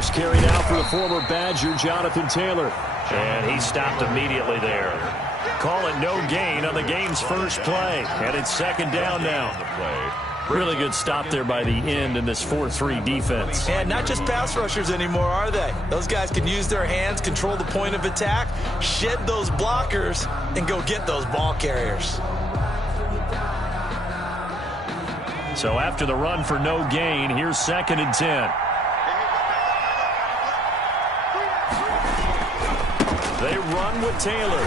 first carry now for the former Badger, Jonathan Taylor. And he stopped immediately there. Call it no gain on the game's first play. And it's second down now. Really good stop there by the end in this 4-3 defense. And not just pass rushers anymore, are they? Those guys can use their hands, control the point of attack, shed those blockers, and go get those ball carriers. So after the run for no gain, here's 2nd and 10. They run with Taylor.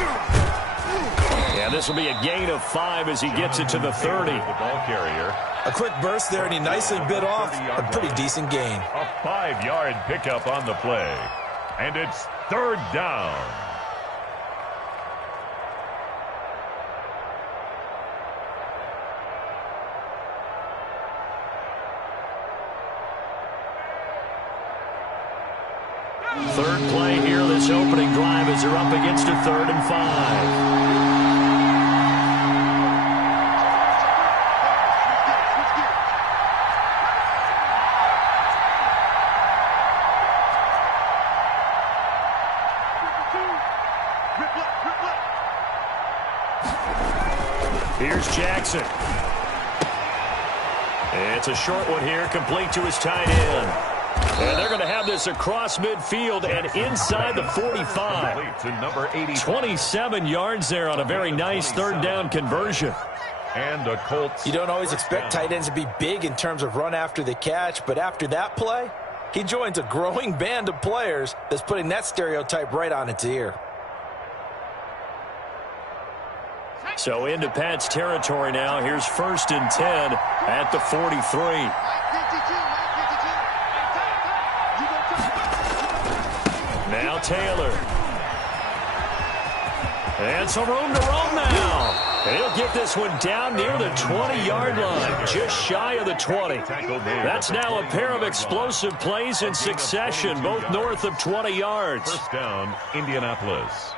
Yeah, this will be a gain of 5 as he gets it to the 30. The ball carrier. A quick burst there, and he nicely bit off a pretty decent gain. A 5-yard pickup on the play. And it's 3rd down. Third play here, this opening drive as they're up against a 3rd and 5. Here's Jackson. It's a short one here, complete to his tight end. And they're going to have this across midfield and inside the 45. To number 80. 27 yards there on a very nice 3rd down conversion. And a Colts. You don't always expect tight ends to be big in terms of run after the catch, but after that play, he joins a growing band of players that's putting that stereotype right on its ear. So into Pat's territory now. Here's 1st and 10 at the 43. Now Taylor. And some room to roam now. And he'll get this one down near the 20-yard line, just shy of the 20. That's now a pair of explosive plays in succession, both north of 20 yards. First down, Indianapolis.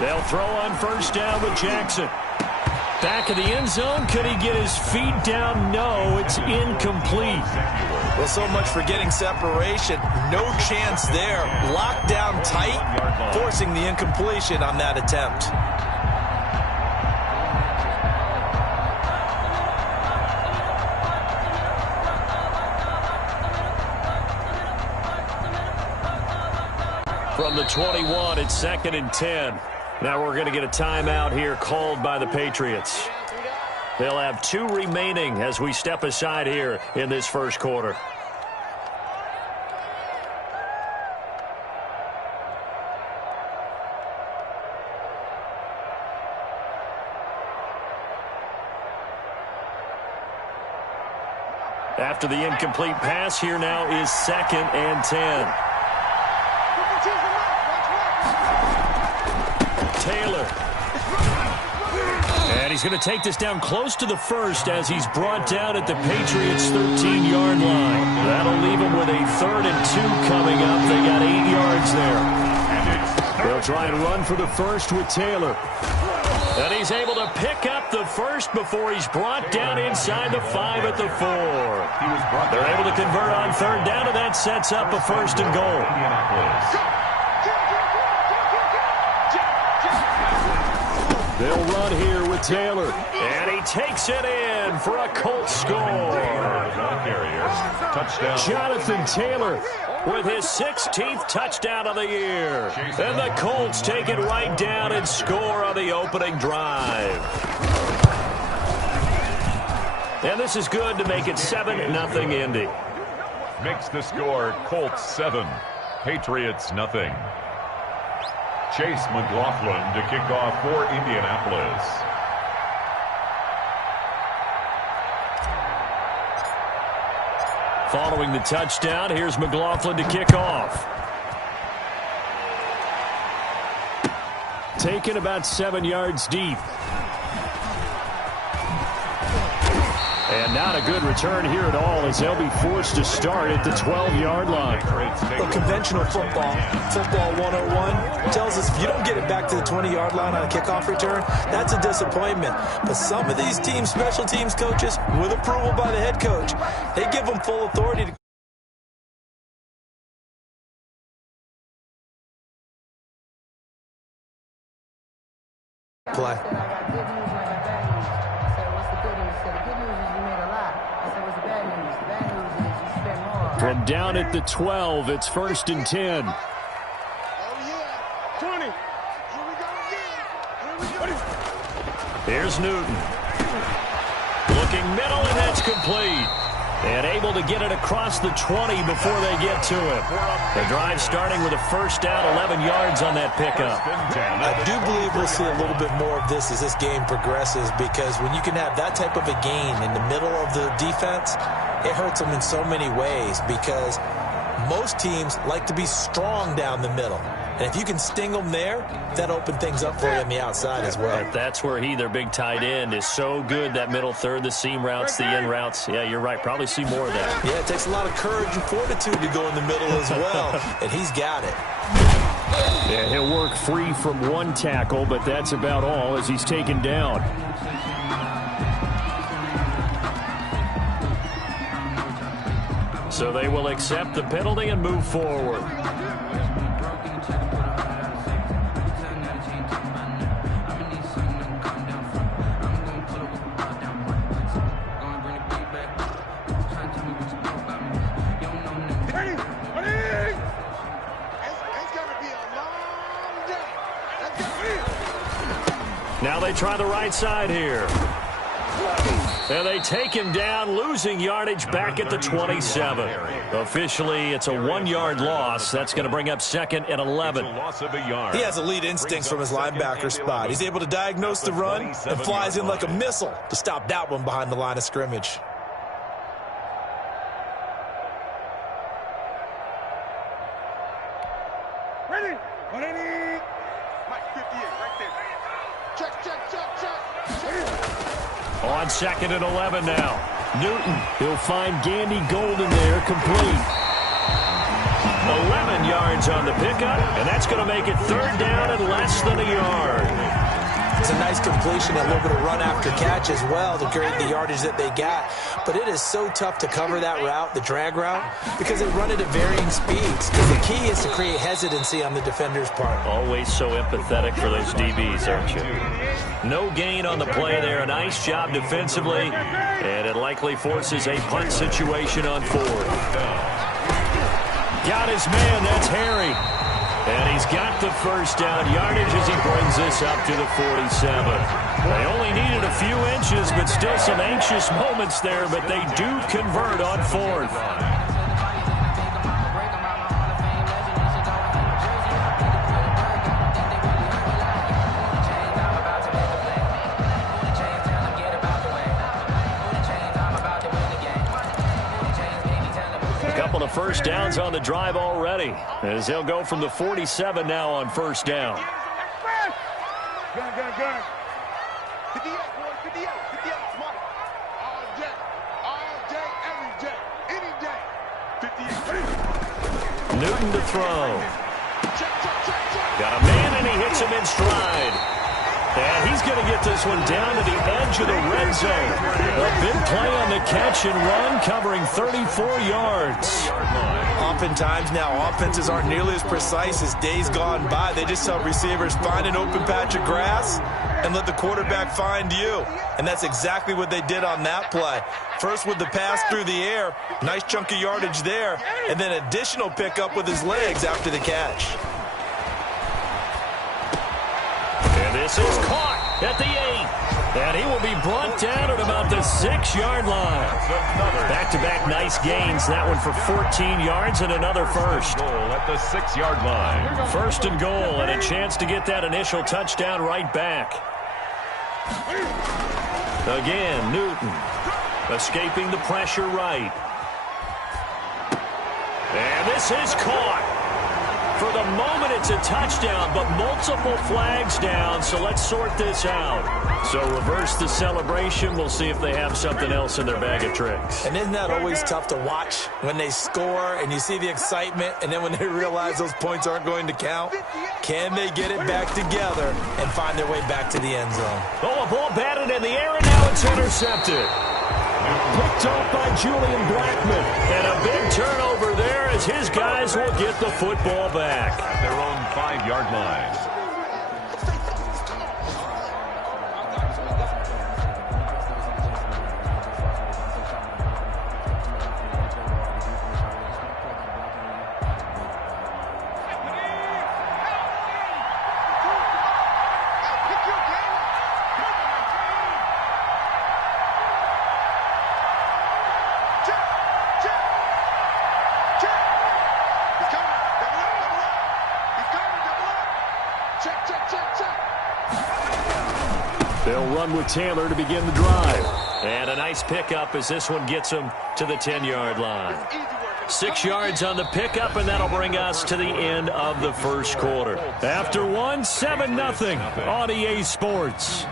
They'll throw on first down with Jackson. Back of the end zone. Could he get his feet down? No, it's incomplete. Well, so much for getting separation. No chance there. Locked down tight, forcing the incompletion on that attempt. From the 21, it's 2nd and 10. Now we're going to get a timeout here called by the Patriots. They'll have 2 remaining as we step aside here in this first quarter. After the incomplete pass, here now is 2nd and 10. Taylor. And he's going to take this down close to the 1st as he's brought down at the Patriots' 13-yard line. That'll leave him with a 3rd and 2 coming up. They got 8 yards there. They'll try and run for the 1st with Taylor. And he's able to pick up the 1st before he's brought down inside the 5 at the 4. They're able to convert on 3rd down, and that sets up a 1st and goal. They'll run here with Taylor. And he takes it in for a Colts score. Touchdown. Jonathan Taylor with his 16th touchdown of the year. And the Colts take it right down and score on the opening drive. And this is good to make it 7-0 Indy. Makes the score Colts 7, Patriots nothing. Chase McLaughlin to kick off for Indianapolis. Following the touchdown, here's McLaughlin to kick off. taken about 7 yards deep. And not a good return here at all as they'll be forced to start at the 12-yard line. Well, conventional football 101, tells us if you don't get it back to the 20-yard line on a kickoff return, that's a disappointment. But some of these teams, special teams coaches, with approval by the head coach, they give them full authority to play. From down at the 12, it's 1st and 10. Here's Newton. Looking middle, and that's complete. And able to get it across the 20 before they get to it. The drive starting with a first down, 11 yards on that pickup. I do believe we'll see a little bit more of this as this game progresses, because when you can have that type of a gain in the middle of the defense, it hurts them in so many ways, because most teams like to be strong down the middle. And if you can sting them there, that opens things up for you on the outside as well. But that's where their big tight end, is so good, that middle third, the seam routes, the in routes. Yeah, you're right. Probably see more of that. Yeah, it takes a lot of courage and fortitude to go in the middle as well, and he's got it. Yeah, he'll work free from one tackle, but that's about all as he's taken down. So they will accept the penalty and move forward. Now they try the right side here. And they take him down, losing yardage back at the 27. Officially, it's a 1-yard loss. That's going to bring up 2nd and 11. He has elite instincts from his linebacker spot. He's able to diagnose the run and flies in like a missile to stop that one behind the line of scrimmage. Ready? Mike 58 right there. Check. On 2nd and 11 now. Newton, he'll find Gandy Golden there, complete. 11 yards on the pickup, and that's going to make it 3rd down and less than a yard. It's a nice completion, a little bit of run after catch as well to create the yardage that they got. But it is so tough to cover that route, the drag route, because they run it at varying speeds. Because the key is to create hesitancy on the defender's part. Always so empathetic for those DBs, aren't you? No gain on the play there. A nice job defensively, and it likely forces a punt situation on 4th. Got his man, that's Harry. And he's got the first down yardage as he brings this up to the 47. They only needed a few inches, but still some anxious moments there, but they do convert on 4th. Couple of first downs on the drive already, as they'll go from the 47 now on first down. Gun. 58, boys, 58, smart. All day, every day, any day. 58. Newton to throw. Got a man, and he hits him in stride. And he's going to get this one down to the edge of the red zone. A big play on the catch and run, covering 34 yards. Oftentimes now, offenses aren't nearly as precise as days gone by. They just tell receivers, find an open patch of grass and let the quarterback find you. And that's exactly what they did on that play. First with the pass through the air, nice chunk of yardage there, and then additional pickup with his legs after the catch. This is caught at the 8. And he will be brought down at about the 6-yard line. Back-to-back nice gains. That one for 14 yards and another first. At the 6-yard line. 1st and goal, and a chance to get that initial touchdown right back. Again, Newton escaping the pressure right. And this is caught. For the moment, it's a touchdown, but multiple flags down, so let's sort this out. So reverse the celebration. We'll see if they have something else in their bag of tricks. And isn't that always tough to watch when they score and you see the excitement, and then when they realize those points aren't going to count? Can they get it back together and find their way back to the end zone? Oh, a ball batted in the air, and now it's intercepted. Picked off by Julian Blackman. And a big turnover there as his guys will get the football back. At their own 5-yard line. They'll run with Taylor to begin the drive. And a nice pickup as this one gets him to the 10-yard line. 6 yards on the pickup, and that'll bring us to the end of the first quarter. After one, 7-0 on EA Sports.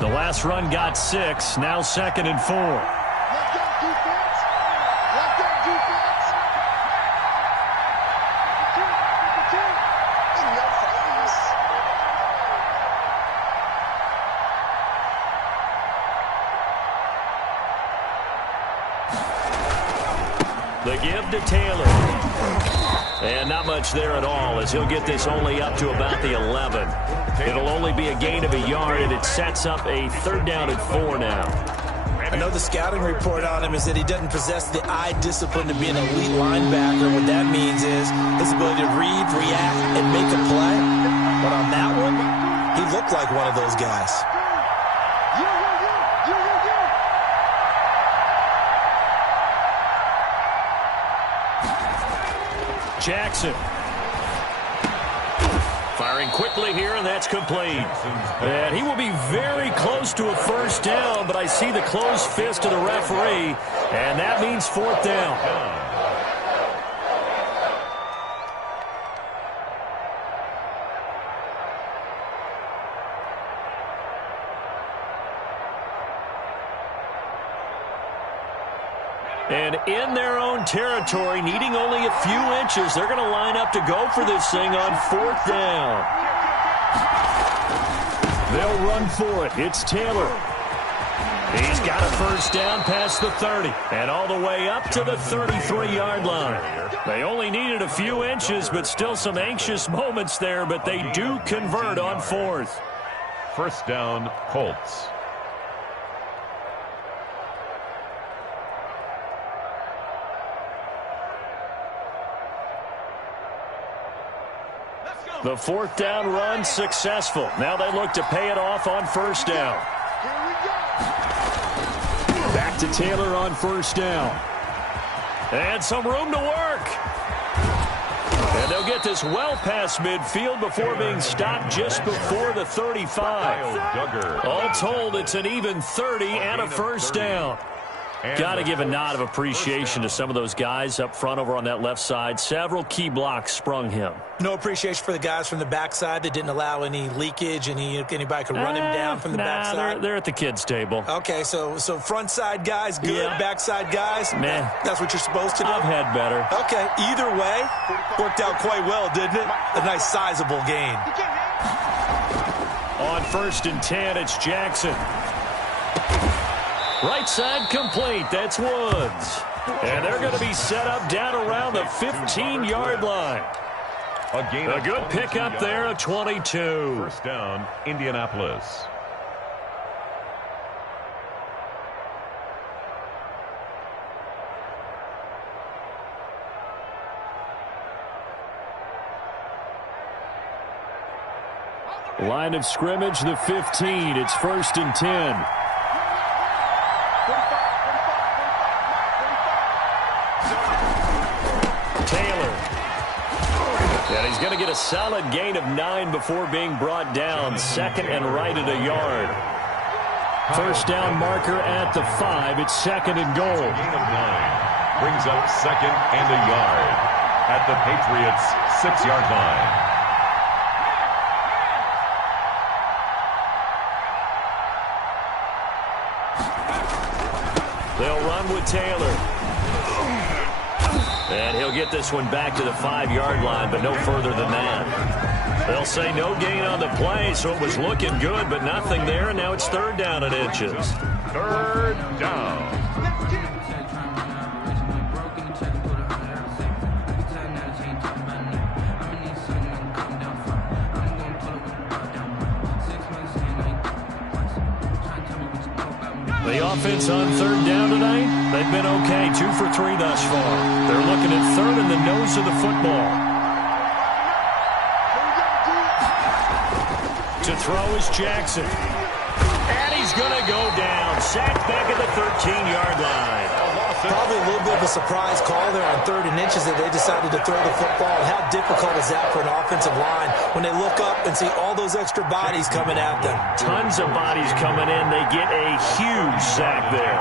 The last run got 6, now 2nd and 4. Let's go, defense. Let's go, defense. In your face. The give to Taylor. And not much there at all as he'll get this only up to about the 11. It'll only be a gain of a yard, and it sets up a 3rd down and 4 now. I know the scouting report on him is that he doesn't possess the eye discipline to be an elite linebacker. What that means is his ability to read, react, and make a play. But on that one, he looked like one of those guys. Jackson. Firing quickly here, and that's complete. And he will be very close to a 1st down, but I see the closed fist of the referee, and that means 4th down. And in their own territory, needing only a few inches, they're going to line up to go for this thing on 4th down. They'll run for it. It's Taylor. He's got a 1st down past the 30 and all the way up to the 33-yard line. They only needed a few inches, but still some anxious moments there, but they do convert on 4th. 1st down, Colts. The 4th down run successful. Now they look to pay it off on 1st down. Back to Taylor on 1st down. And some room to work. And they'll get this well past midfield before being stopped just before the 35. All told, it's an even 30 and a 1st down. Got to give a nod of appreciation to some of those guys up front over on that left side. Several key blocks sprung him. No appreciation for the guys from the backside that didn't allow any leakage, and anybody could run him down from the backside. They're at the kids' table. Okay, so front side guys good, Yeah. backside guys, Man, that's what you're supposed to do. I've had better. Okay, either way, worked out quite well, didn't it? A nice sizable gain. On 1st and 10, it's Jackson. Right side complete. That's Woods. And they're going to be set up down around the 15-yard line. A good pickup there, a 22. 1st down, Indianapolis. Line of scrimmage, the 15. It's 1st and 10. And he's going to get a solid gain of 9 before being brought down. Second and right at a yard. First down marker at the 5. It's second and goal. Gain of 9 brings up second and a yard at the Patriots' 6-yard line. They'll run with Taylor. And he'll get this one back to the 5-yard line, but no further than that. They'll say no gain on the play, so it was looking good, but nothing there, and now it's third down and inches. Third down. The offense on third down tonight, they've been okay, 2 for 3 thus far. They're looking at third in the nose of the football. To throw is Jackson. And he's going to go down. Sacked back at the 13-yard line. Probably a little bit of a surprise call there on 3rd and inches that they decided to throw the football. And how difficult is that for an offensive line when they look up and see all those extra bodies coming at them? Tons of bodies coming in. They get a huge sack there.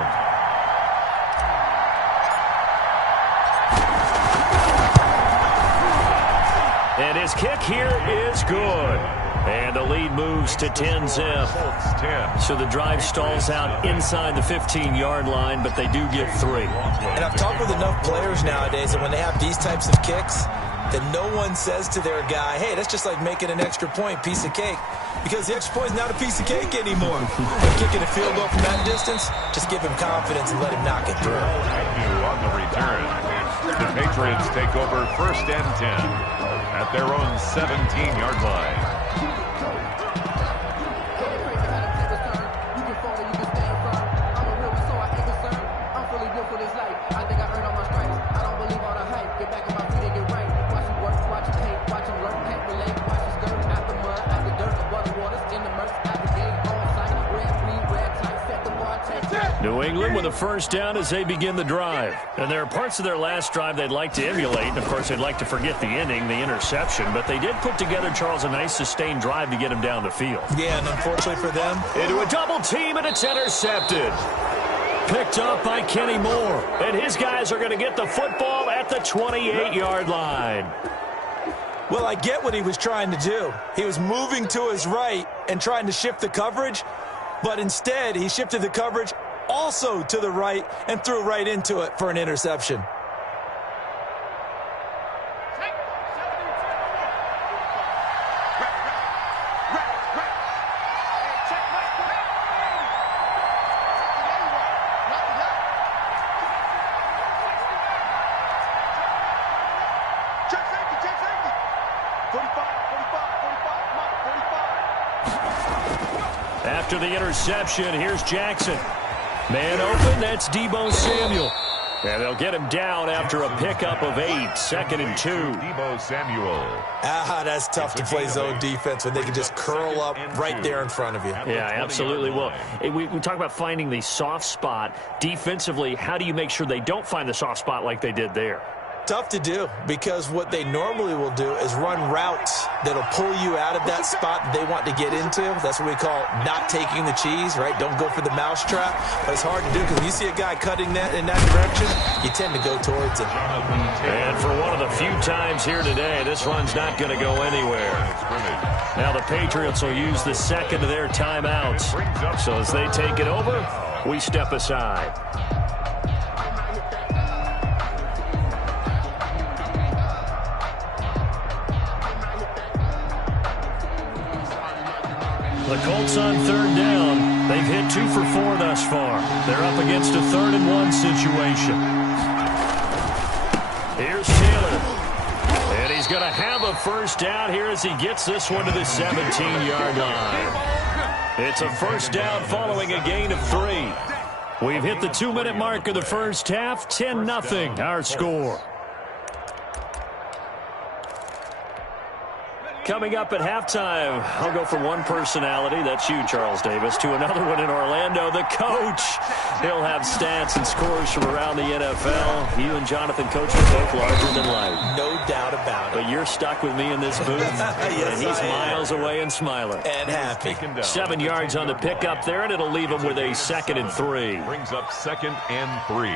And his kick here is good. And the lead moves to 10-zip. So the drive stalls out inside the 15-yard line, but they do get 3. And I've talked with enough players nowadays that when they have these types of kicks, that no one says to their guy, hey, that's just like making an extra point, piece of cake. Because the extra point is not a piece of cake anymore. But kicking a field goal from that distance, just give him confidence and let him knock it through. On the return, the Patriots take over 1st and 10 at their own 17-yard line. New England with a first down as they begin the drive. And there are parts of their last drive they'd like to emulate. And, of course, they'd like to forget the inning, the interception. But they did put together, Charles, a nice sustained drive to get him down the field. Yeah, and unfortunately for them, into a double team, and it's intercepted. Picked up by Kenny Moore. And his guys are going to get the football at the 28-yard line. well, I get what he was trying to do. He was moving to his right and trying to shift the coverage. But instead, he shifted the coverage also to the right and threw right into it for an interception. After the interception, here's Jackson. Man open, that's Deebo Samuel. And they'll get him down after a pickup of 8, 2nd and 2. Deebo Samuel. That's tough to play zone defense when they can just curl up right there in front of you. Yeah, absolutely. Well, we talk about finding the soft spot. Defensively, how do you make sure they don't find the soft spot like they did there? Tough to do, because what they normally will do is run routes that'll pull you out of that spot that they want to get into. That's what we call not taking the cheese, right? Don't go for the mousetrap. But it's hard to do because when you see a guy cutting that in that direction, you tend to go towards him. And for one of the few times here today, this run's not going to go anywhere. Now the Patriots will use the second of their timeouts. So as they take it over, we step aside. The Colts on third down. They've hit 2 for 4 thus far. They're up against a 3rd and 1 situation. Here's Taylor. And he's going to have a first down here as he gets this one to the 17-yard line. It's a first down following a gain of 3. We've hit the 2-minute mark of the first half. 10-0 our score. coming up at halftime. I'll go from one personality, that's you, Charles Davis, to another one in Orlando, the coach. He'll have stats and scores from around the NFL. You and Jonathan Coach are both larger than life. No doubt about it. But you're stuck with me in this booth, Yes, and he's miles away and smiling. And happy. 7 yards on the pickup there, and it'll leave him with a 2nd and 3. Brings up 2nd and 3.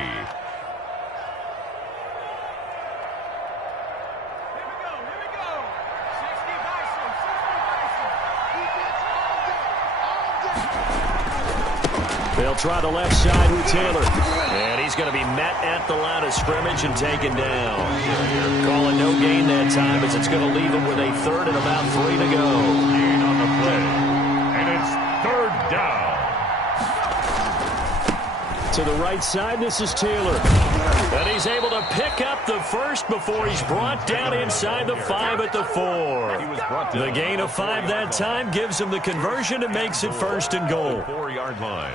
They'll try the left side with Taylor. And he's going to be met at the line of scrimmage and taken down. Calling no gain that time as it's going to leave him with a 3rd and about 3 to go. Gain on the play. And it's 3rd down. To the right side, this is Taylor. And he's able to pick up the first before he's brought down inside the 5 at the 4. The gain of 5 that time gives him the conversion and makes it 1st and goal. 4-yard line.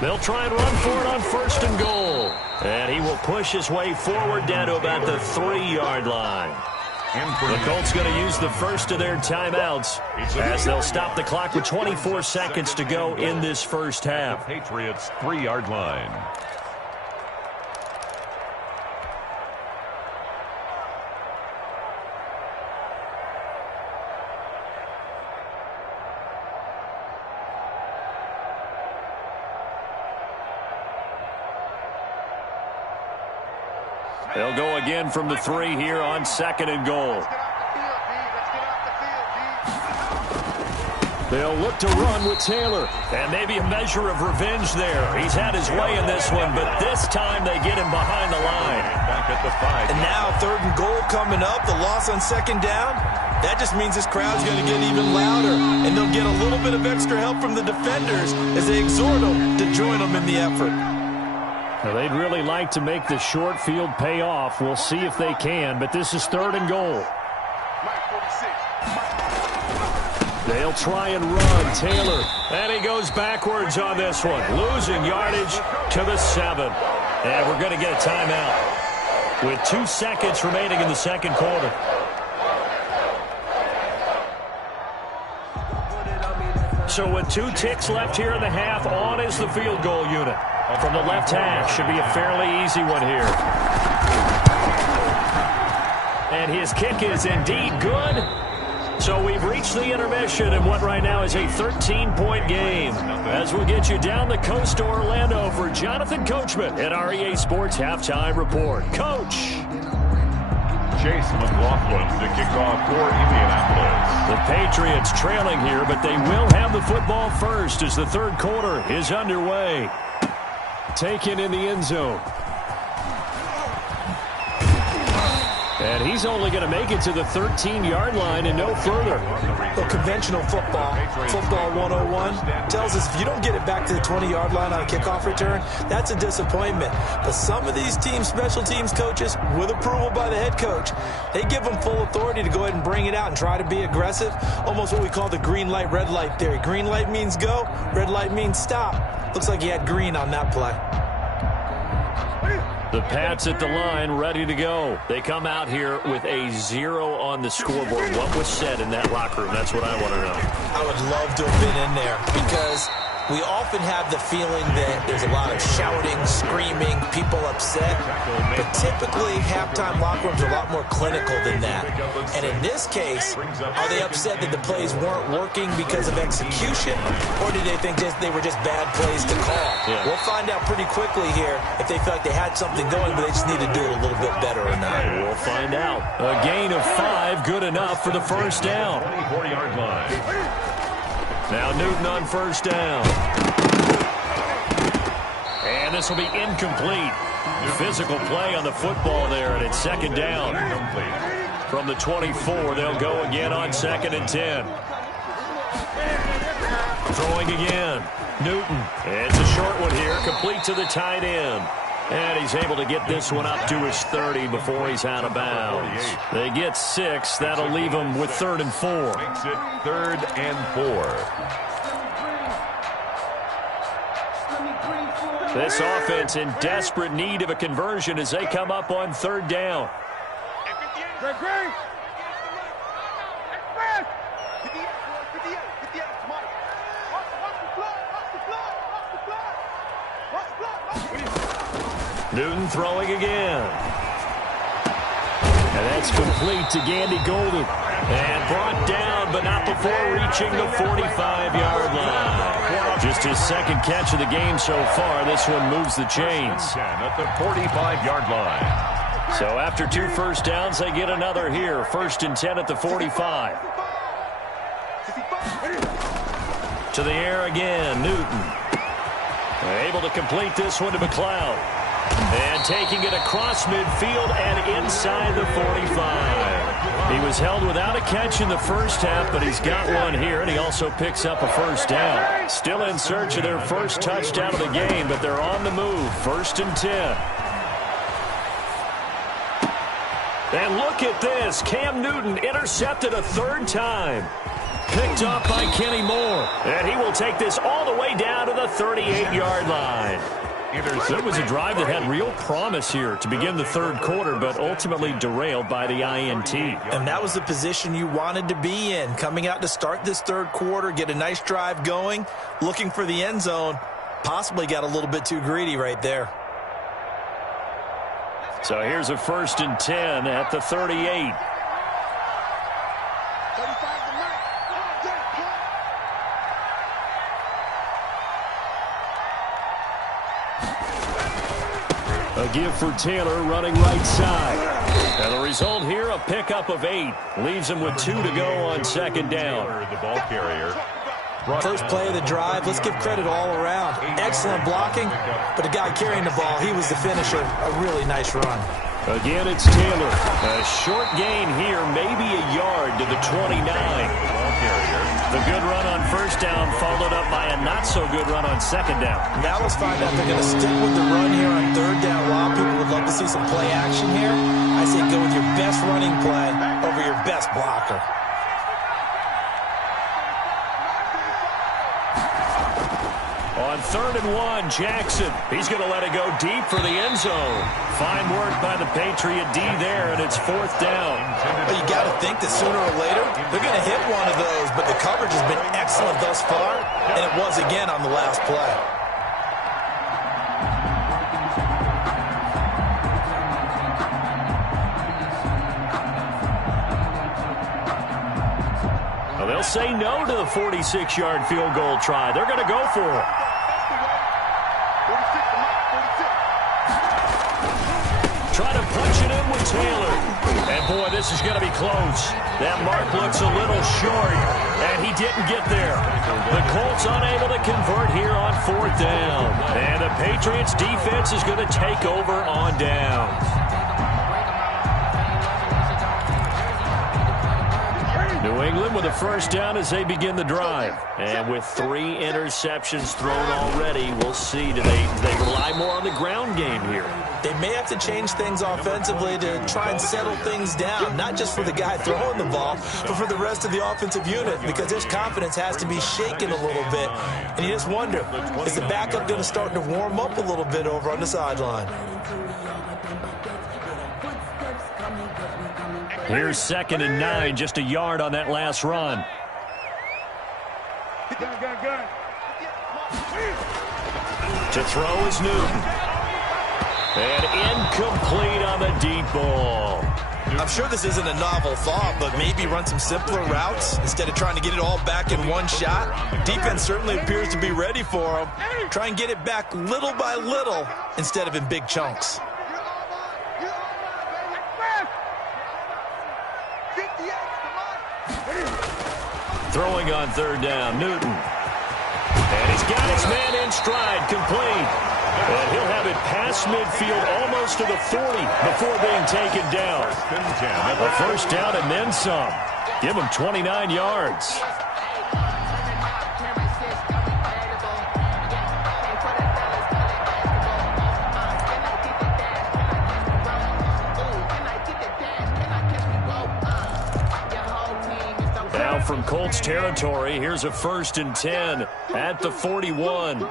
They'll try and run for it on 1st and goal. And he will push his way forward down to about the 3-yard line. The Colts going to use the first of their timeouts as they'll stop the clock with 24 seconds to go in this first half. The Patriots 3-yard line. They'll go again from the 3 here on 2nd and goal. They'll look to run with Taylor. And maybe a measure of revenge there. He's had his way in this one, but this time they get him behind the line. Back at the 5. And now 3rd and goal coming up. The loss on 2nd down. That just means this crowd's going to get even louder. And they'll get a little bit of extra help from the defenders as they exhort them to join them in the effort. Now, they'd really like to make the short field pay off. We'll see if they can, but this is 3rd and goal. They'll try and run. Taylor, and he goes backwards on this one, losing yardage to the 7. And we're going to get a timeout with 2 seconds remaining in the 2nd quarter. So with 2 ticks left here in the half, on is the field goal unit. From the left hash, should be a fairly easy one here. And his kick is indeed good. So we've reached the intermission in what right now is a 13-point game. As we get you down the coast to Orlando for Jonathan Coachman at our EA Sports Halftime Report. Coach. Chase McLaughlin to kick off for Indianapolis. The Patriots trailing here, but they will have the football first as the 3rd quarter is underway. Taken in the end zone. And he's only going to make it to the 13-yard line and no further. Well, conventional football 101, tells us if you don't get it back to the 20-yard line on a kickoff return, that's a disappointment. But some of these special teams coaches, with approval by the head coach, they give them full authority to go ahead and bring it out and try to be aggressive. Almost what we call the green light, red light theory. Green light means go, red light means stop. Looks like he had green on that play. The Pats at the line, ready to go. They come out here with a 0 on the scoreboard. What was said in that locker room? That's what I want to know. I would love to have been in there because we often have the feeling that there's a lot of shouting, screaming, people upset, but typically halftime locker rooms are a lot more clinical than that. And in this case, are they upset that the plays weren't working because of execution, or did they think they were just bad plays to call? Yeah. We'll find out pretty quickly here if they feel like they had something going, but they just need to do it a little bit better or not. We'll find out. A gain of 5, good enough for the first down. 24-yard line. Now Newton on first down. And this will be incomplete. Physical play on the football there, and it's second down. From the 24, they'll go again on 2nd and 10. Throwing again. Newton. It's a short one here, complete to the tight end. And he's able to get this one up to his 30 before he's out of bounds. They get 6. That'll leave them with 3rd and 4. Makes it 3rd and 4. This offense in desperate need of a conversion as they come up on 3rd down. Newton throwing again. And that's complete to Gandy Golden. And brought down, but not before reaching the 45-yard line. Just his second catch of the game so far. This one moves the chains. At the 45-yard line. So after 2 first downs, they get another here. 1st and 10 at the 45. To the air again, Newton. Able to complete this one to McLeod. And taking it across midfield and inside the 45. He was held without a catch in the first half, but he's got one here, and he also picks up a first down. Still in search of their first touchdown of the game, but they're on the move. 1st and 10. And look at this. Cam Newton intercepted a 3rd time. Picked up by Kenny Moore. And he will take this all the way down to the 38-yard line. It was a drive that had real promise here to begin the 3rd quarter, but ultimately derailed by the INT. And that was the position you wanted to be in, coming out to start this 3rd quarter, get a nice drive going, looking for the end zone. Possibly got a little bit too greedy right there. So here's a 1st and 10 at the 38. A give for Taylor running right side. And the result here, a pickup of 8. Leaves him with 2 to go on 2nd down. The ball carrier. First play of the drive, let's give credit all around. Excellent blocking, but the guy carrying the ball, he was the finisher. A really nice run. Again, it's Taylor. A short gain here, maybe a yard to the 29. The good run on first down followed up by a not-so-good run on 2nd down. Now let's find out if they're going to stick with the run here on 3rd down. A lot of people would love to see some play action here. I say go with your best running play over your best blocker. On 3rd and 1, Jackson. He's going to let it go deep for the end zone. Fine work by the Patriot D there, and it's 4th down. Well, you got to think that sooner or later, they're going to hit one of those, but the coverage has been excellent thus far, and it was again on the last play. Well, they'll say no to the 46-yard field goal try. They're going to go for it. Try to punch it in with Taylor. And, boy, this is going to be close. That mark looks a little short, and he didn't get there. The Colts unable to convert here on 4th down. And the Patriots defense is going to take over on downs. New England with a first down as they begin the drive. And with 3 interceptions thrown already, we'll see. Do they rely more on the ground game here? They may have to change things offensively to try and settle things down, not just for the guy throwing the ball, but for the rest of the offensive unit, because his confidence has to be shaken a little bit. And you just wonder, is the backup going to start to warm up a little bit over on the sideline? Here's 2nd and 9, just a yard on that last run. To throw is Newton. And incomplete on the deep ball. I'm sure this isn't a novel thought, but maybe run some simpler routes instead of trying to get it all back in one shot. Defense certainly appears to be ready for him. Try and get it back little by little instead of in big chunks. Throwing on third down, Newton. And he's got his man in stride, complete. And he'll have it past midfield almost to the 40 before being taken down. A first down and then some. Give him 29 yards. Now from Colts territory, here's a 1st and 10 at the 41.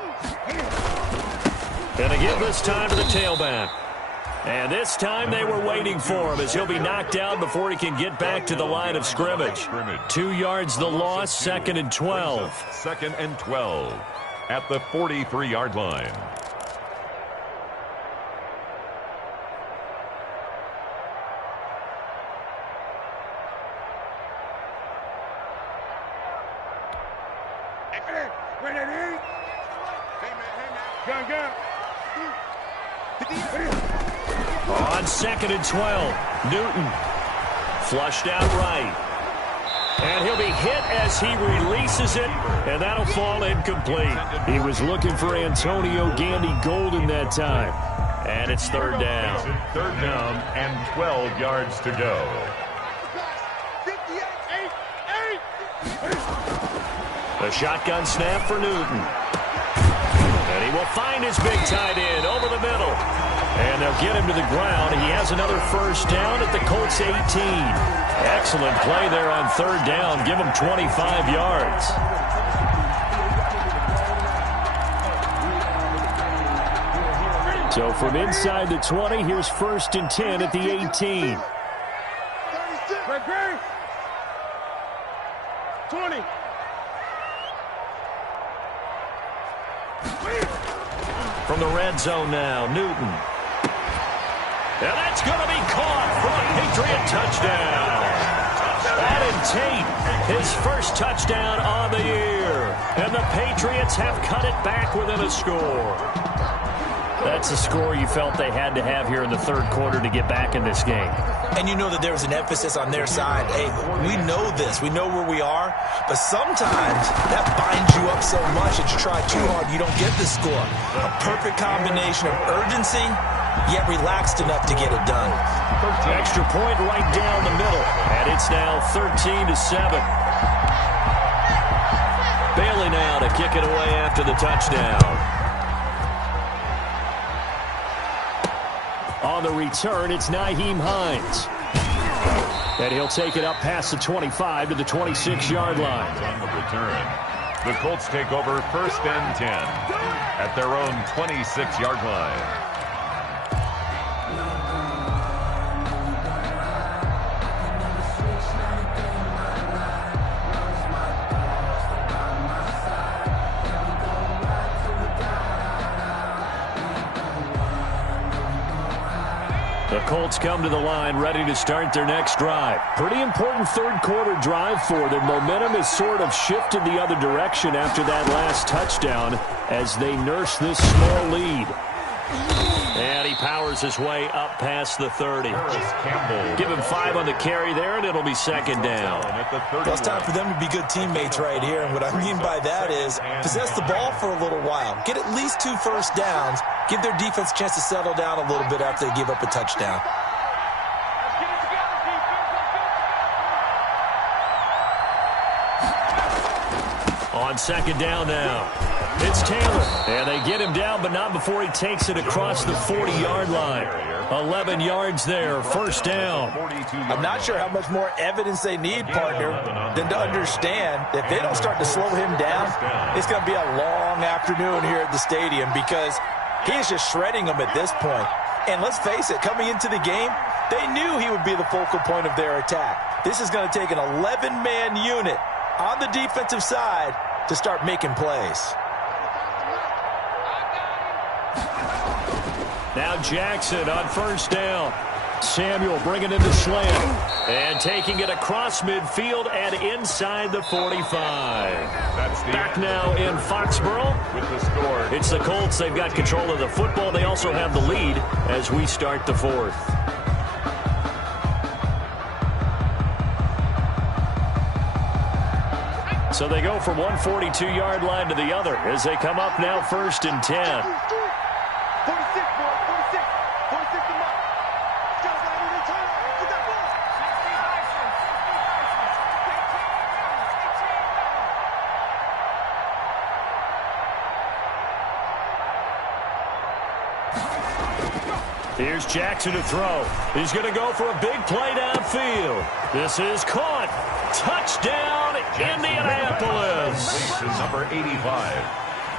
And again this time to the tailback. And this time they were waiting for him as he'll be knocked down before he can get back to the line of scrimmage. 2 yards the loss, 2nd and 12. 2nd and 12 at the 43-yard line. On 2nd and 12, Newton flushed out right. And he'll be hit as he releases it, and that'll fall incomplete. He was looking for Antonio Gandy Golden that time. And it's 3rd down. 3rd down and 12 yards to go. The shotgun snap for Newton. And he will find his big tight end over the middle. And they'll get him to the ground. He has another first down at the Colts 18. Excellent play there on 3rd down. Give him 25 yards. So from inside the 20, here's 1st and 10 at the 18. 20. From the red zone now, Newton. And that's going to be caught for a Patriot touchdown. Adam Tate, his first touchdown on the year. And the Patriots have cut it back within a score. That's a score you felt they had to have here in the 3rd quarter to get back in this game. And you know that there was an emphasis on their side. Hey, we know this. We know where we are. But sometimes that binds you up so much that you try too hard, you don't get the score. A perfect combination of urgency, yet relaxed enough to get it done. Extra point right down the middle. And it's now 13-7. Bailey now to kick it away after the touchdown. On the return, it's Nyheim Hines. And he'll take it up past the 25 to the 26-yard line. On the return, the Colts take over 1st and 10 at their own 26-yard line. The Colts come to the line ready to start their next drive. Pretty important 3rd quarter drive for them. Momentum has sort of shifted the other direction after that last touchdown as they nurse this small lead. And he powers his way up past the 30. Give him 5 on the carry there, and it'll be 2nd down. Well, it's time for them to be good teammates right here. And what I mean by that is possess the ball for a little while. Get at least 2 first downs. Give their defense a chance to settle down a little bit after they give up a touchdown. On 2nd down now, it's Taylor. And they get him down, but not before he takes it across the 40-yard line. 11 yards there, 1st down. I'm not sure how much more evidence they need, partner, than to understand that if they don't start to slow him down, it's going to be a long afternoon here at the stadium because he is just shredding them at this point. And let's face it, coming into the game, they knew he would be the focal point of their attack. This is going to take an 11-man unit on the defensive side to start making plays. Now Jackson on first down. Samuel bringing in the slant. And taking it across midfield and inside the 45. Back now in Foxborough. With the score. It's the Colts. They've got control of the football. They also have the lead as we start the fourth. So they go from one 42-yard line to the other as they come up now 1st and 10. 46, boy. 46. 46 to mark. Jones, I need to turn around. Get that ball. Here's Jackson to throw. He's going to go for a big play downfield. This is caught. Touchdown, Indianapolis. Number 85.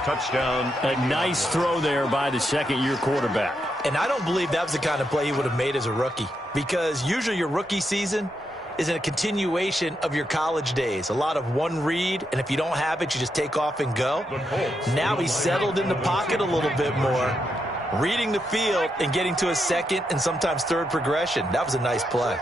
Touchdown. A nice throw there by the second-year quarterback. And I don't believe that was the kind of play he would have made as a rookie, because usually your rookie season is in a continuation of your college days. A lot of one read, and if you don't have it, you just take off and go. Now he's settled in the pocket a little bit more, reading the field and getting to a second and sometimes third progression. That was a nice play.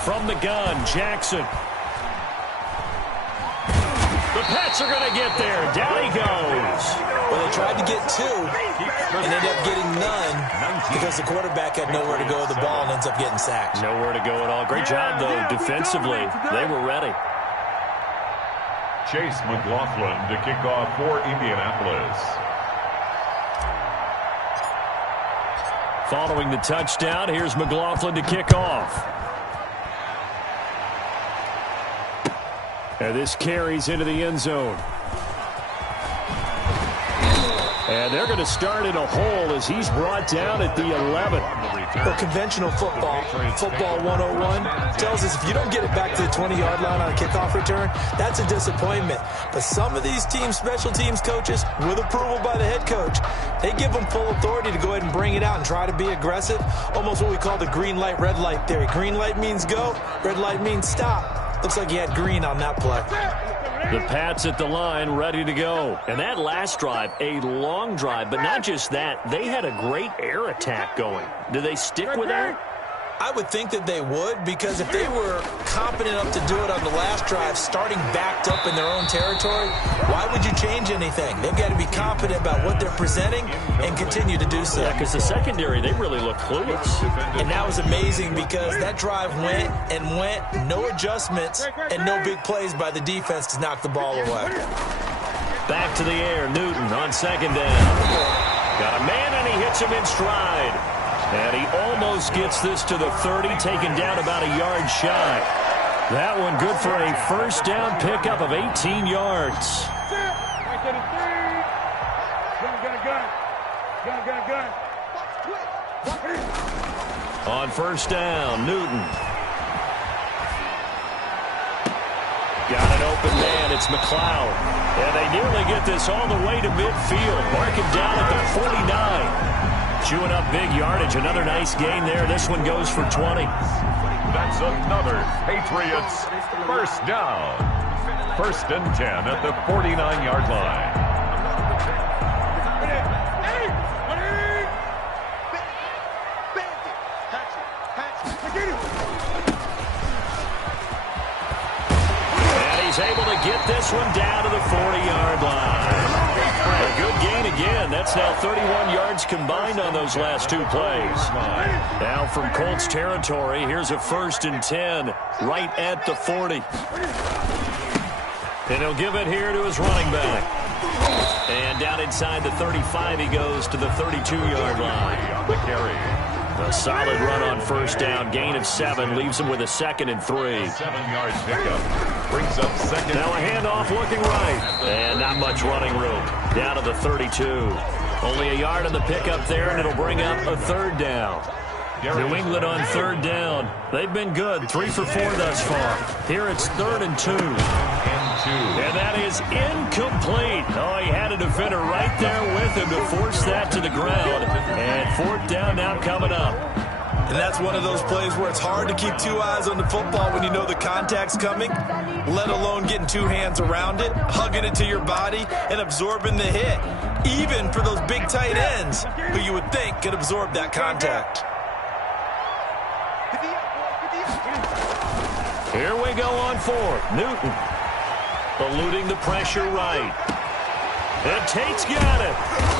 From the gun, Jackson. The Pats are going to get there. Down he goes. Well, they tried to get two and ended up getting none because the quarterback had nowhere to go with the ball and ends up getting sacked. Nowhere to go at all. Great job, though, defensively. They were ready. Chase McLaughlin to kick off for Indianapolis. Following the touchdown, here's McLaughlin to kick off. And this carries into the end zone. And they're going to start in a hole as he's brought down at the 11. Well, conventional football 101, tells us if you don't get it back to the 20-yard line on a kickoff return, that's a disappointment. But some of these teams, special teams coaches, with approval by the head coach, they give them full authority to go ahead and bring it out and try to be aggressive, almost what we call the green light, red light theory. Green light means go, red light means stop. Looks like he had green on that play. The Pats at the line, ready to go. And that last drive, a long drive, but not just that. They had a great air attack going. Do they stick with that? I would think that they would, because if they were confident enough to do it on the last drive, starting backed up in their own territory, why would you change anything? They've got to be confident about what they're presenting and continue to do so. Yeah, because the secondary, they really look clueless. And that was amazing because that drive went, no adjustments, and no big plays by the defense to knock the ball away. Back to the air, Newton on second down. Got a man, and he hits him in stride. And he almost gets this to the 30, taken down about a yard shy. That one good for a first down pickup of 18 yards. On first down, Newton. Got an open man. It's McLeod. And they nearly get this all the way to midfield. Mark him down at the 49. Chewing up big yardage. Another nice gain there. This one goes for 20. That's another Patriots first down. 1st and 10 at the 49-yard line. And he's able to get this one down to the 40-yard line. A good gain again. That's now 31 yards combined on those last two plays. Now from Colts territory, here's a 1st and 10 right at the 40. And he'll give it here to his running back. And down inside the 35, he goes to the 32-yard line. On the carry. A solid run on first down. Gain of 7 leaves him with a 2nd and 3. 7-yard pickup. Brings up second. Now a handoff looking right. And not much running room. Down to the 32. Only a yard on the pickup there, and it'll bring up a 3rd down. New England on 3rd down. They've been good. 3 for 4 thus far. Here it's 3rd and 2. And that is incomplete. Oh, he had a defender right there with him to force that to the ground. And 4th down now coming up. And that's one of those plays where it's hard to keep two eyes on the football when you know the contact's coming, let alone getting two hands around it, hugging it to your body, and absorbing the hit, even for those big tight ends who you would think could absorb that contact. Here we go on fourth. Newton eluding the pressure right. And Tate's got it.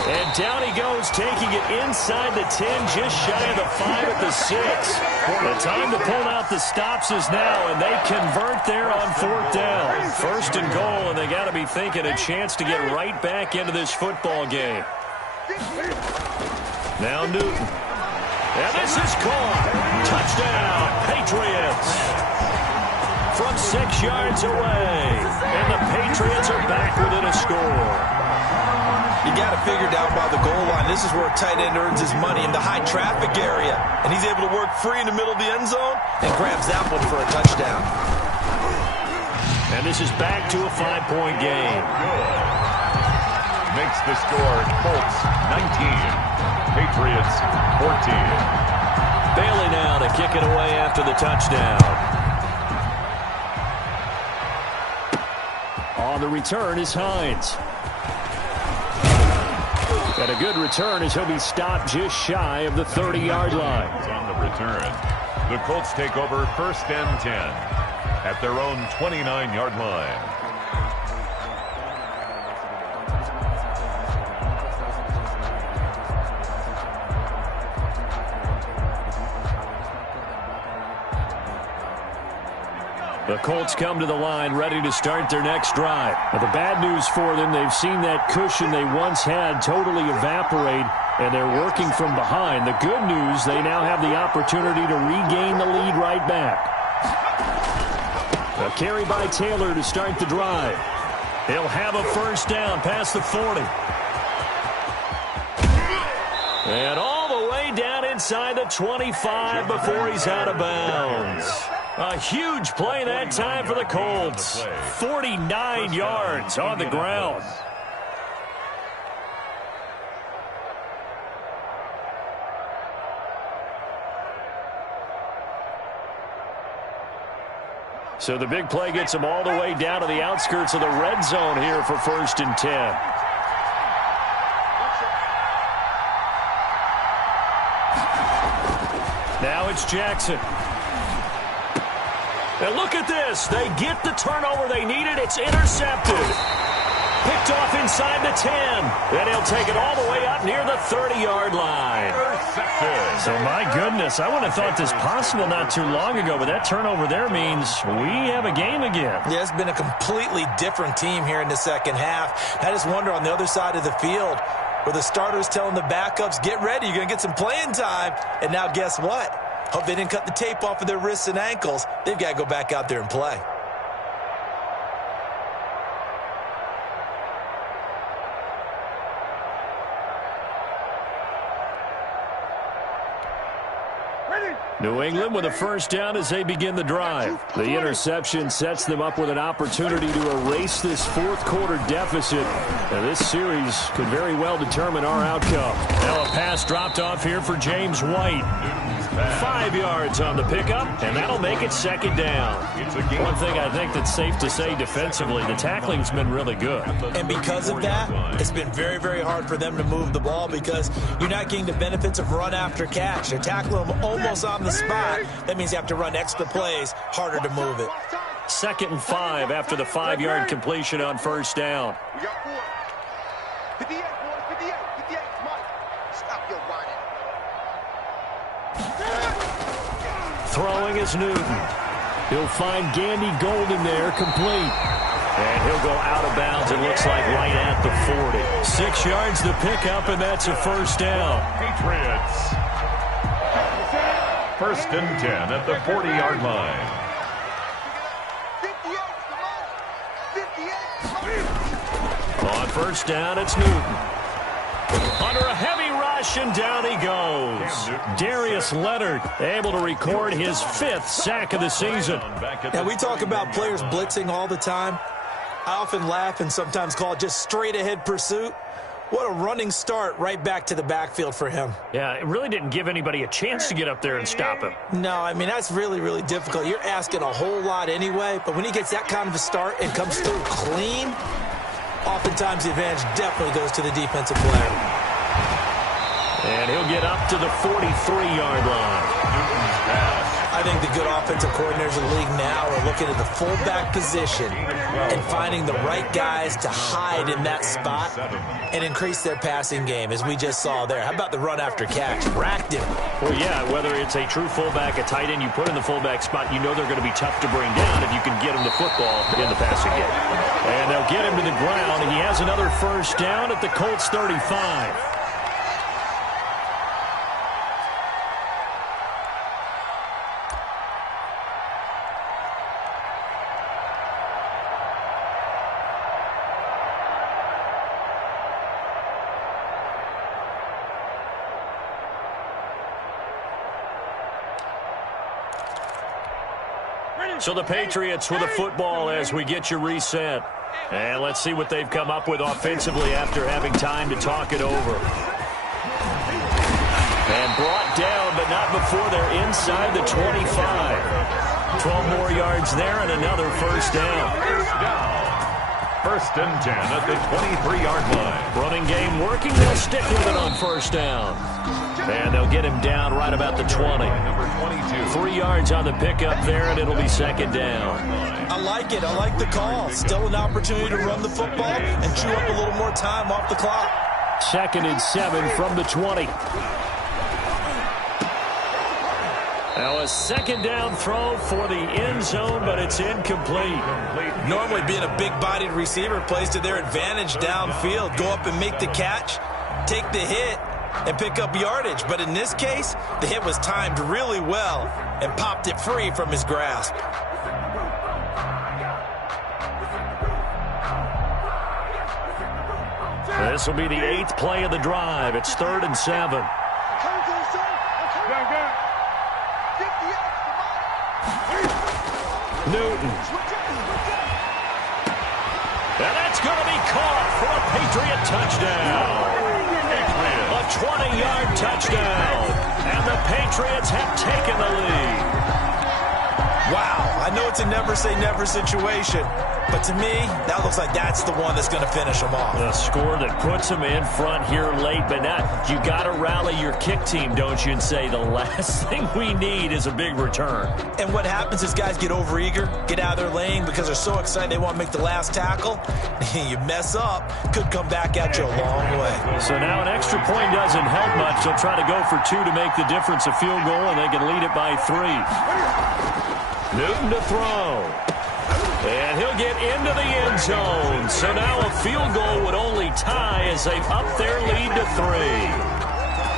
And down he goes, taking it inside the 10, just shy of the 5 at the 6. The time to pull out the stops is now, and they convert there on fourth down. First and goal, and they got to be thinking a chance to get right back into this football game. Now Newton. And this is caught. Touchdown, Patriots. From 6 yards away. And the Patriots are back within a score. You got to figure down by the goal line. This is where a tight end earns his money in the high traffic area. And he's able to work free in the middle of the end zone and grabs that one for a touchdown. And this is back to a 5-point game. Makes the score Colts 19, Patriots 14. Bailey now to kick it away after the touchdown. On the return is Hines. And a good return as he'll be stopped just shy of the 30-yard line. On the return, the Colts take over 1st and 10 at their own 29-yard line. The Colts come to the line ready to start their next drive. But the bad news for them, they've seen that cushion they once had totally evaporate, and they're working from behind. The good news, they now have the opportunity to regain the lead right back. A carry by Taylor to start the drive. He'll have a first down past the 40. And all the way down inside the 25 before he's out of bounds. A huge play that time for the Colts. 49 yards on the ground. So the big play gets them all the way down to the outskirts of the red zone here for 1st and 10. Now it's Jackson. And look at this. They get the turnover they needed. It's intercepted. Picked off inside the 10. And he'll take it all the way up near the 30-yard line. So, my goodness, I wouldn't have thought this possible not too long ago, but that turnover there means we have a game again. Yeah, it's been a completely different team here in the second half. I just wonder on the other side of the field where the starters telling the backups, get ready, you're going to get some playing time. And now guess what? Hope they didn't cut the tape off of their wrists and ankles. They've got to go back out there and play. New England with a first down as they begin the drive. The interception sets them up with an opportunity to erase this fourth quarter deficit. And this series could very well determine our outcome. Now a pass dropped off here for James White. 5 yards on the pickup, and that'll make it second down. One thing I think that's safe to say defensively, the tackling's been really good. And because of that, it's been very, very hard for them to move the ball because you're not getting the benefits of run after catch. They're tackling them almost on the spot. That means you have to run extra plays, harder to move it. 2nd and 5 after the 5-yard completion on first down. We got 4. 58, boys, 58, 58. Mike, stop your whining. Throwing is Newton. He'll find Gandy Golden there, complete. And he'll go out of bounds, it looks like right at the 40. 6 yards to pick up, and that's a first down. Patriots. 1st and 10 at the 40-yard line. 58, 58. On first down, it's Newton. Under a heavy rush, and down he goes. Darius Leonard able to record his 5th sack of the season. Now, we talk about players blitzing all the time. I often laugh and sometimes call it just straight-ahead pursuit. What a running start right back to the backfield for him. Yeah, it really didn't give anybody a chance to get up there and stop him. No, I mean, that's really, really difficult. You're asking a whole lot anyway, but when he gets that kind of a start and comes through clean, oftentimes the advantage definitely goes to the defensive player. And he'll get up to the 43-yard line. Newton's pass. I think the good offensive coordinators in the league now are looking at the fullback position and finding the right guys to hide in that spot and increase their passing game, as we just saw there. How about the run after catch? Racked him. Well, yeah, whether it's a true fullback, a tight end you put in the fullback spot, you know they're going to be tough to bring down if you can get him the football in the passing game. And they'll get him to the ground. He has another first down at the Colts 35. So the Patriots with a football as we get you reset. And let's see what they've come up with offensively after having time to talk it over. And brought down, but not before they're inside the 25. 12 more yards there and another first down. First and 10 at the 23-yard line. Running game working. They'll stick with it on first down. And they'll get him down right about the 20. Number 22. 3 yards on the pickup there, and it'll be second down. I like it. I like the call. Still an opportunity to run the football and chew up a little more time off the clock. 2nd and 7 from the 20. Now a second down throw for the end zone, but it's incomplete. Normally being a big-bodied receiver plays to their advantage downfield. Go up and make the catch, take the hit, and pick up yardage. But in this case, the hit was timed really well and popped it free from his grasp. This will be the 8th play of the drive. It's 3rd and 7. Newton. And that's going to be caught for a Patriot touchdown. A 20-yard touchdown. And the Patriots have taken the lead. Wow, I know it's a never-say-never situation, but to me, that looks like that's the one that's going to finish them off. The score that puts them in front here late, but now you got to rally your kick team, don't you, and say the last thing we need is a big return. And what happens is guys get overeager, get out of their lane because they're so excited they want to make the last tackle. You mess up, could come back at you a long way. So now an extra point doesn't help much. They'll try to go for 2 to make the difference a field goal, and they can lead it by 3. Newton to throw. And he'll get into the end zone. So now a field goal would only tie as they've upped their lead to 3.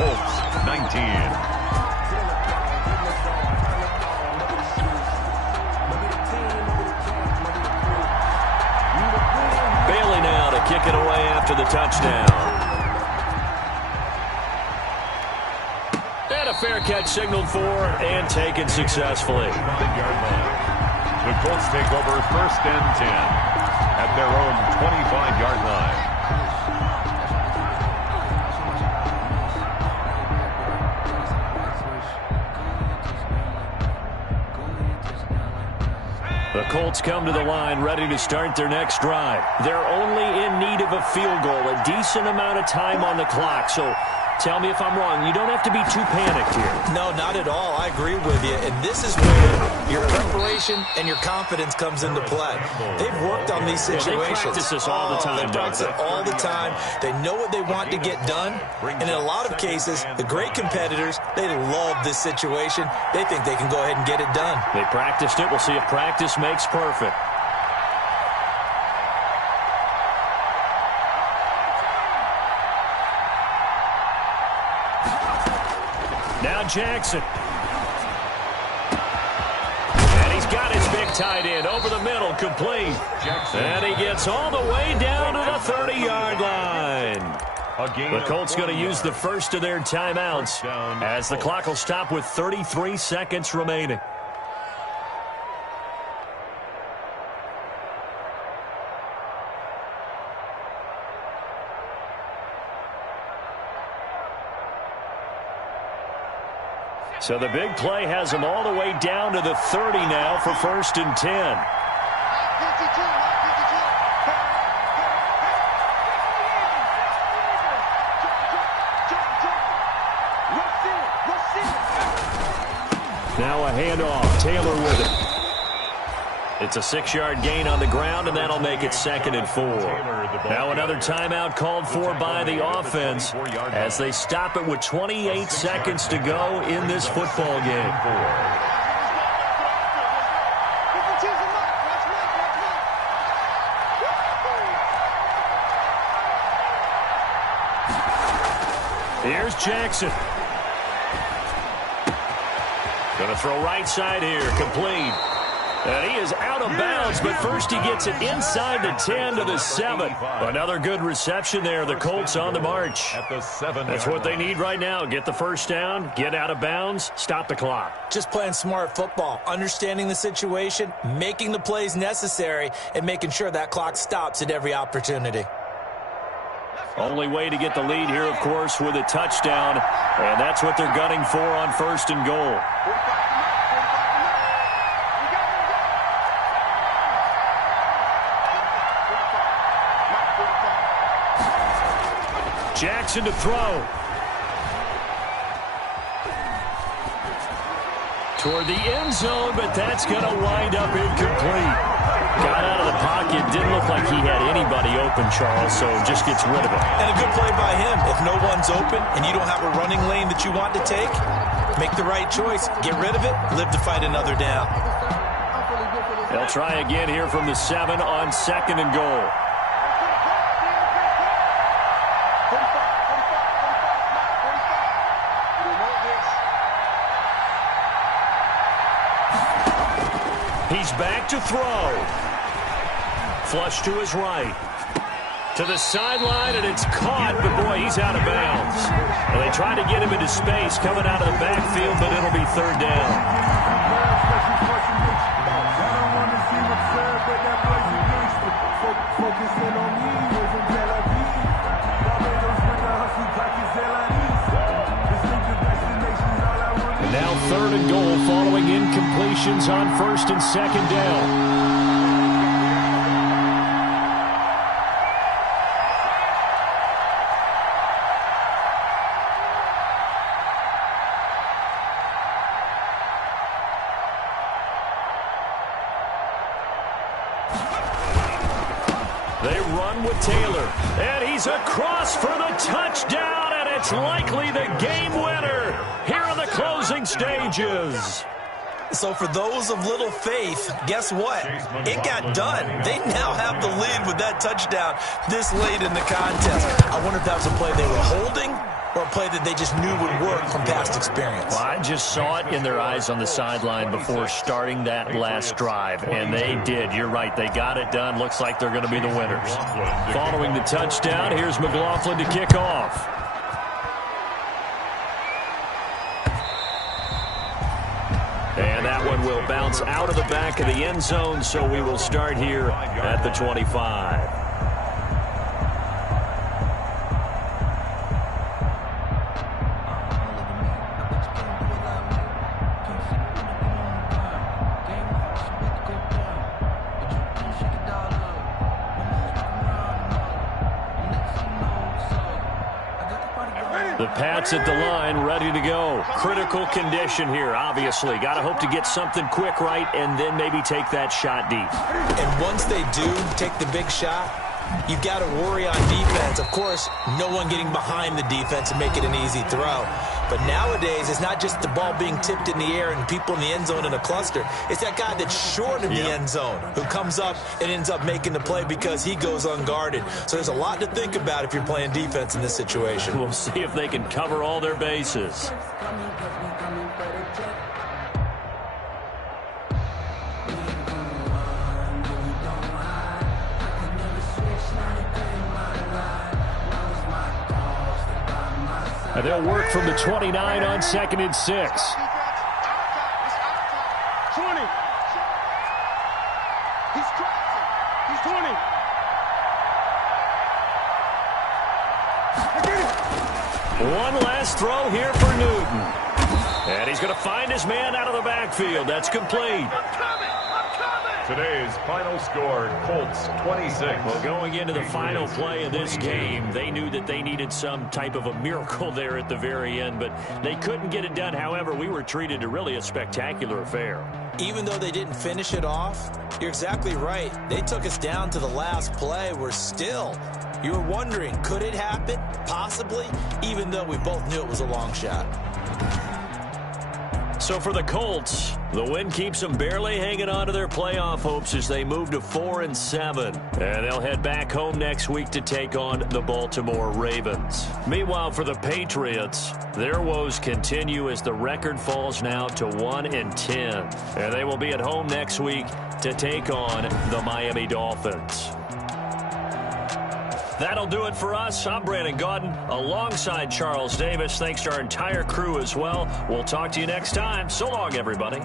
Colts 19. Bailey now to kick it away after the touchdown. And a fair catch signaled for and taken successfully. The Colts take over 1st and 10 at their own 25-yard line. The Colts come to the line ready to start their next drive. They're only in need of a field goal, a decent amount of time on the clock. So tell me if I'm wrong. You don't have to be too panicked here. No, not at all. I agree with you. And this is where your preparation and your confidence comes into play. They've worked on these situations. They practice this all the time. They practice it all the time. They know what they want to get done. And in a lot of cases, the great competitors, they love this situation. They think they can go ahead and get it done. They practiced it. We'll see if practice makes perfect. Now Jackson. And he's got his big tight end over the middle, complete. Jackson. And he gets all the way down to the 30-yard line. The Colts going to use the first of their timeouts as the clock will stop with 33 seconds remaining. So the big play has them all the way down to the 30 now for 1st and 10. Now a handoff. Taylor with it. It's a 6-yard gain on the ground, and that'll make it 2nd and 4. Now another timeout called for by the offense as they stop it with 28 seconds to go in this football game. Here's Jackson. Going to throw right side here, complete. And he is out of bounds, but first he gets it inside the 10 to the 7. Another good reception there. The Colts on the march. That's what they need right now. Get the first down, get out of bounds, stop the clock. Just playing smart football, understanding the situation, making the plays necessary, and making sure that clock stops at every opportunity. Only way to get the lead here, of course, with a touchdown, and that's what they're gunning for on 1st and goal. Jackson to throw. Toward the end zone, but that's going to wind up incomplete. Got out of the pocket. Didn't look like he had anybody open, Charles, so just gets rid of it. And a good play by him. If no one's open and you don't have a running lane that you want to take, make the right choice. Get rid of it. Live to fight another down. They'll try again here from the 7 on 2nd and goal. He's back to throw. Flush to his right. To the sideline, and it's caught, but boy, he's out of bounds. Well, they try to get him into space coming out of the backfield, but it'll be 3rd down. Now 3rd and goal following incompletions on 1st and 2nd down. They run with Taylor, and he's across for the touchdown, and it's likely the game winner here in the closing stages. So for those of little faith, guess what? It got done. They now have the lead with that touchdown this late in the contest. I wonder if that was a play they were holding or a play that they just knew would work from past experience. Well, I just saw it in their eyes on the sideline before starting that last drive, and they did. You're right. They got it done. Looks like they're going to be the winners. Following the touchdown, here's McLaughlin to kick off. And that one will bounce out of the back of the end zone, so we will start here at the 25. The Pats at the line, ready to go. Critical condition here, obviously. Got to hope to get something quick right and then maybe take that shot deep. And once they do take the big shot, you've got to worry on defense. Of course, no one getting behind the defense and make it an easy throw. But nowadays, it's not just the ball being tipped in the air and people in the end zone in a cluster. It's that guy that's short of the end zone who comes up and ends up making the play because he goes unguarded. So there's a lot to think about if you're playing defense in this situation. We'll see if they can cover all their bases. And they'll work from the 29 on 2nd and 6. 20. He's crossing. He's 20. One last throw here for Newton. And he's going to find his man out of the backfield. That's complete. Today's final score, Colts 26. Well, going into the final play of this game, they knew that they needed some type of a miracle there at the very end, but they couldn't get it done. However, we were treated to really a spectacular affair. Even though they didn't finish it off, you're exactly right. They took us down to the last play. You were wondering, could it happen? Possibly, even though we both knew it was a long shot. So for the Colts, the win keeps them barely hanging on to their playoff hopes as they move to 4-7. And they'll head back home next week to take on the Baltimore Ravens. Meanwhile, for the Patriots, their woes continue as the record falls now to 1-10. And they will be at home next week to take on the Miami Dolphins. That'll do it for us. I'm Brandon Gaudin alongside Charles Davis. Thanks to our entire crew as well. We'll talk to you next time. So long, everybody.